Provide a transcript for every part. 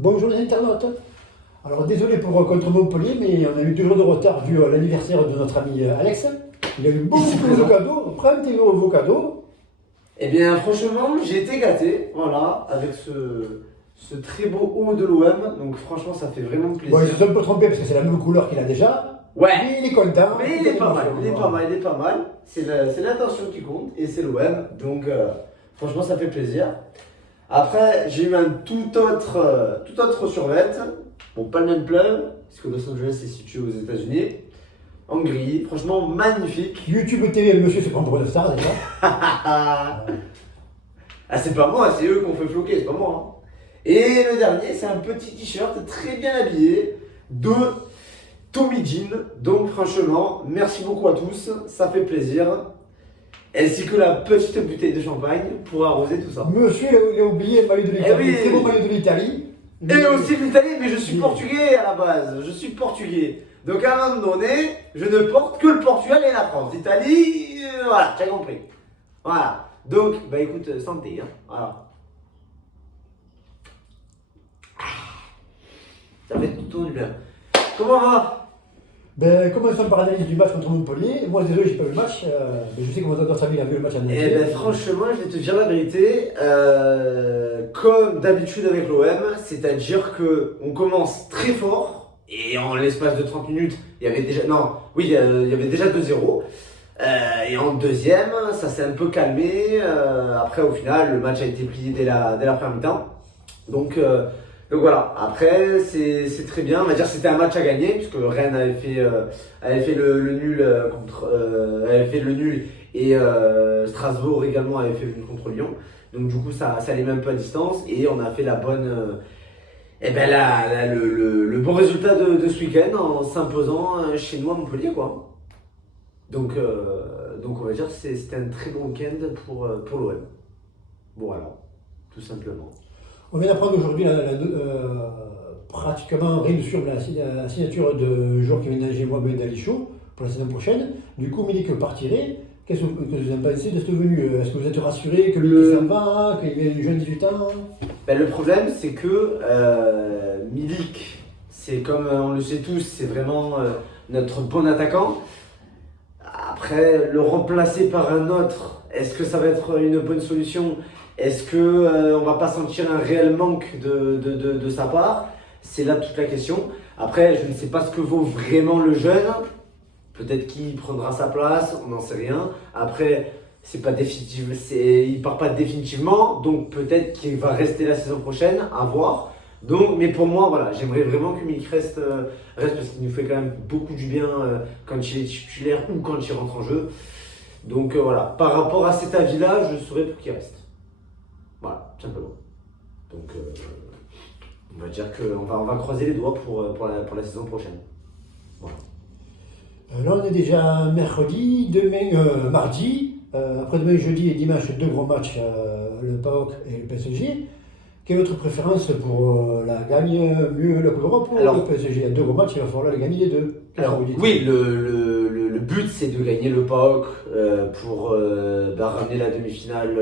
Bonjour les internautes. Alors désolé pour contre Montpellier, mais on a eu 2 jours de retard dû à l'anniversaire de notre ami Alex. Il a eu beaucoup de cadeaux, prends vos cadeaux. Eh bien franchement j'ai été gâté, voilà, avec ce très beau haut de l'OM, donc franchement ça fait vraiment plaisir. Bon, il s'est un peu trompé parce que c'est la même couleur qu'il a déjà. Ouais. Mais il est content. Mais il est pas mal, il est pas mal. C'est l'intention qui compte et c'est l'OM, donc franchement ça fait plaisir. Après j'ai eu un tout autre survêt, bon pas le même club, parce que Los Angeles est situé aux États-Unis, en gris, franchement magnifique. YouTube TV, le monsieur se prend pour une star déjà. Ah c'est pas moi, c'est eux qu'on fait floquer, c'est pas moi. Hein. Et le dernier c'est un petit t-shirt très bien habillé de Tommy Jean, donc franchement merci beaucoup à tous, ça fait plaisir. Ainsi que la petite bouteille de champagne pour arroser tout ça. Monsieur, il a oublié le maillot de l'Italie, oui. très beau maillot de l'Italie. Et aussi l'Italie, mais je suis portugais à la base, je suis portugais. Donc à un moment donné, je ne porte que le Portugal et la France. L'Italie, voilà, tu as compris. Voilà. Donc, bah écoute, santé, hein. Voilà. Ça fait tout du bien. Comment va? Ben, commençons par l'analyse du match contre Montpellier. Moi, désolé, j'ai pas vu le match. Mais je sais que notre ami a vu le match en entier. Eh ben franchement, je vais te dire la vérité, comme d'habitude avec l'OM, c'est-à-dire que on commence très fort et en l'espace de 30 minutes, il y avait déjà il y avait déjà 2-0. Et en deuxième, ça s'est un peu calmé. Après, au final, le match a été plié dès la première mi-temps. Donc voilà, après c'est très bien, on va dire que c'était un match à gagner puisque Rennes avait fait le nul avait fait le nul et Strasbourg également avait fait le nul contre Lyon. Donc du coup ça allait même pas à distance et on a fait la bonne le bon résultat de ce week-end en s'imposant chez nous à Montpellier quoi. Donc on va dire que c'était un très bon week-end pour l'OM. Voilà, tout simplement. On vient d'apprendre aujourd'hui pratiquement rien sur la signature de joueur qui vient d'Angers, Mohamed Ali Chou, pour la saison prochaine. Du coup, Milik partirait. Qu'est-ce que vous en pensez de cette venue? Est-ce que vous êtes rassuré que Milik s'en va, qu'il est jeune 18 ans? Ben, le problème, c'est que Milik, c'est comme on le sait tous, c'est vraiment notre bon attaquant. Après, le remplacer par un autre, est-ce que ça va être une bonne solution? Est-ce que on va pas sentir un réel manque de sa part? C'est là toute la question. Après, je ne sais pas ce que vaut vraiment le jeune. Peut-être qu'il prendra sa place, on n'en sait rien. Après, c'est pas définitif, il part pas définitivement, donc peut-être qu'il va rester la saison prochaine, à voir. Donc, mais pour moi, voilà, j'aimerais vraiment que Milik reste parce qu'il nous fait quand même beaucoup du bien quand il est titulaire ou quand il rentre en jeu. Donc voilà, par rapport à cet avis-là, je serais pour qu'il reste. Voilà, tout simplement. Donc, on va dire qu'on va croiser les doigts pour la saison prochaine. Voilà. Là, on est déjà mercredi, demain, mardi. Après-demain, jeudi et dimanche, 2 gros matchs, le PAOK et le PSG. Quelle est votre préférence pour la gagne mieux la Coupe d'Europe ou le PSG? Il y a 2 gros matchs, il va falloir les gagner les deux. Alors, oui, le but, c'est de gagner le PAOK pour ramener la demi-finale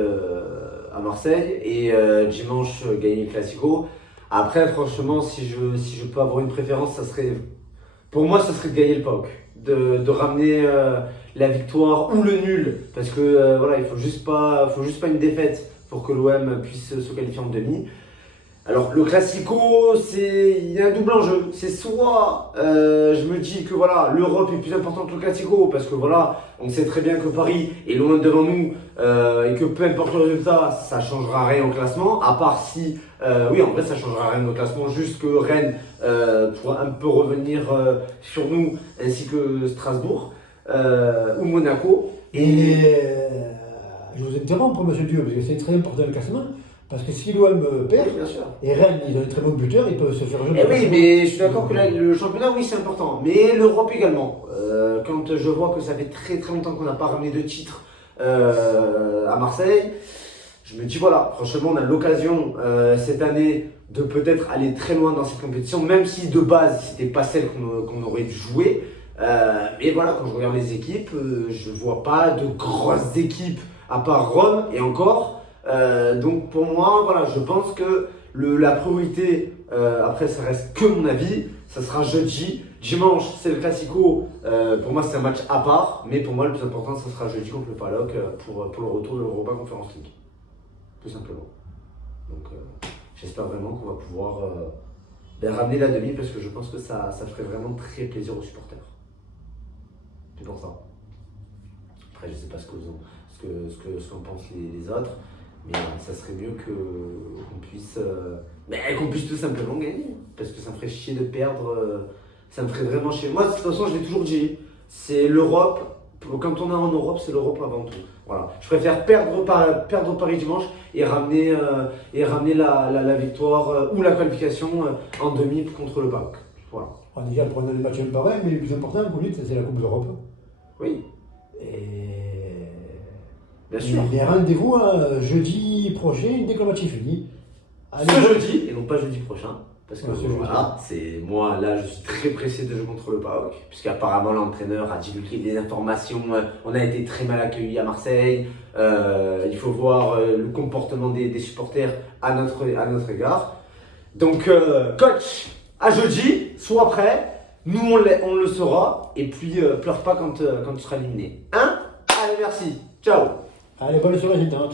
à Marseille et dimanche gagner le Classico. Après, franchement, si je peux avoir une préférence, pour moi, ça serait de gagner le PAOK, de ramener la victoire ou le nul, parce que voilà, il faut juste pas une défaite pour que l'OM puisse se qualifier en demi. Alors le Classico, il y a un double enjeu. C'est soit je me dis que voilà, l'Europe est plus importante que le Classico parce que voilà, on sait très bien que Paris est loin devant nous et que peu importe le résultat, ça changera rien au classement. À part si, oui, en vrai, ça changera rien au classement, juste que Rennes pourra un peu revenir sur nous, ainsi que Strasbourg ou Monaco. Et je vous interromps, monsieur Dieu, parce que c'est très important le classement. Parce que si l'OM perd, bien sûr. Et Rennes, ils ont un très bon buteur, ils peuvent se faire jouer. Eh oui, mais je suis d'accord que là, le championnat, oui, c'est important. Mais l'Europe également. Quand je vois que ça fait très très longtemps qu'on n'a pas ramené de titre à Marseille, je me dis voilà, franchement, on a l'occasion cette année de peut-être aller très loin dans cette compétition, même si de base, c'était pas celle qu'on aurait dû jouer. Mais voilà, quand je regarde les équipes, je vois pas de grosses équipes à part Rome et encore. Donc pour moi, voilà, je pense que la priorité, après ça reste que mon avis, ça sera jeudi. Dimanche, c'est le Classico. Pour moi, c'est un match à part. Mais pour moi, le plus important, ça sera jeudi contre le PAOK pour le retour de l'Europa Conference League. Tout simplement. Donc, j'espère vraiment qu'on va pouvoir ramener la demi parce que je pense que ça ferait vraiment très plaisir aux supporters. C'est pour ça. Après, je ne sais pas ce qu'en pensent les autres. Mais ça serait mieux qu'on puisse tout simplement gagner. Parce que ça me ferait chier de perdre. Ça me ferait vraiment chier. Moi, de toute façon, je l'ai toujours dit. C'est l'Europe. Quand on est en Europe, c'est l'Europe avant tout. Voilà. Je préfère perdre Paris dimanche et ramener la victoire ou la qualification en demi contre le PAOK. Voilà. Déjà, prenons les matchs un par un, mais le plus important pour lui, c'est la Coupe d'Europe. Oui. Et bien sûr. Et rendez-vous jeudi prochain, dès que le match est fini. Allez, ce jeudi, et non pas jeudi prochain. Parce que voilà, c'est moi là, je suis très pressé de jouer contre le PAOK, puisqu'apparemment l'entraîneur a divulgué des informations. On a été très mal accueillis à Marseille. Il faut voir le comportement des supporters à notre égard. Donc, coach, à jeudi, sois prêt. Nous, on le saura. Et puis, pleure pas quand tu seras éliminé. Hein? Allez, merci. Ciao. Allez, bonne soirée, Zidane.